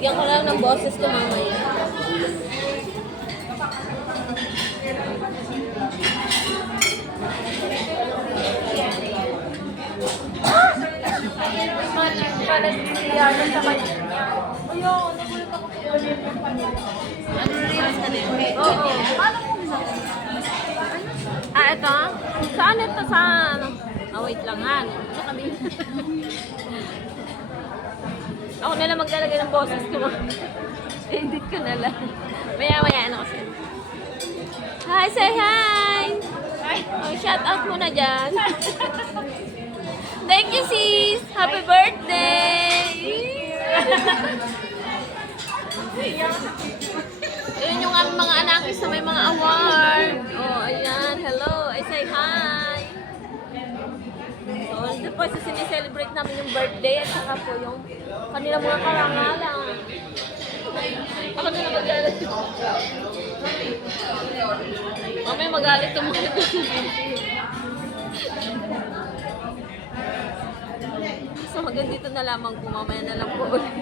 Bigyan ko lang ng boses ko mamaya. Palas din siya sa kanya. Ayun, nagulat ako. Ano reels ka din? Oo. Paano mo Ah, ito? Saan ito? Saan? Ah, wait lang ha. Ano kami? Ako na lang maglalagay ng boses ko. Edit ko na lang. Maya-maya ano kasi. Hi, say hi! Oh, shout out muna dyan. Thank you, sis! Happy birthday! Yun yung aming mga anakis na may mga award. Oh, ayan. Hello. I say hi. So, ito po, sineselebrate namin yung birthday at saka po yung kanilang mga karangalan. Ako na lang magalit. Mamaya magalit yung mga So, hanggang dito na lamang po. Mamaya na lang po ulit.